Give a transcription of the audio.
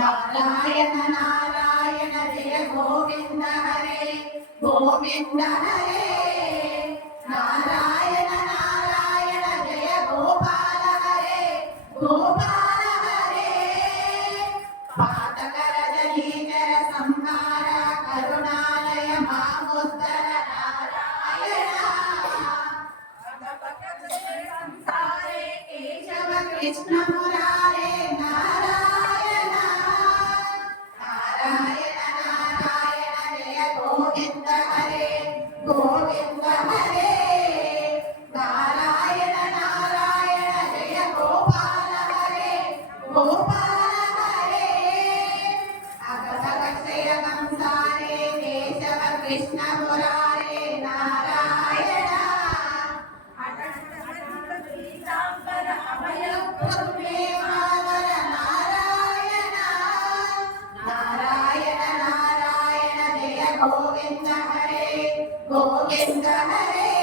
నారాయణ నారాయణ జయ గోవింద హరే గోవింద హరే నారాయణ నారాయణ జయ గోపాల హరే గోపాల హరే పాతకర జలీకర సంహార కరుణాలయ మాముద్దర నారాయణ సంసారే కేశవ కృష్ణ మురారే నారాయణ నారాయణ నారాయణ జయ గోవింద హరే గోవింద హరే నారాయణ నారాయణ జయ గోపాల హరే గోపాల హరే అగతక్షయ కంసారే కేశవ కృష్ణ మురారే నారాయణ గోవింద హరే గోవింద హరే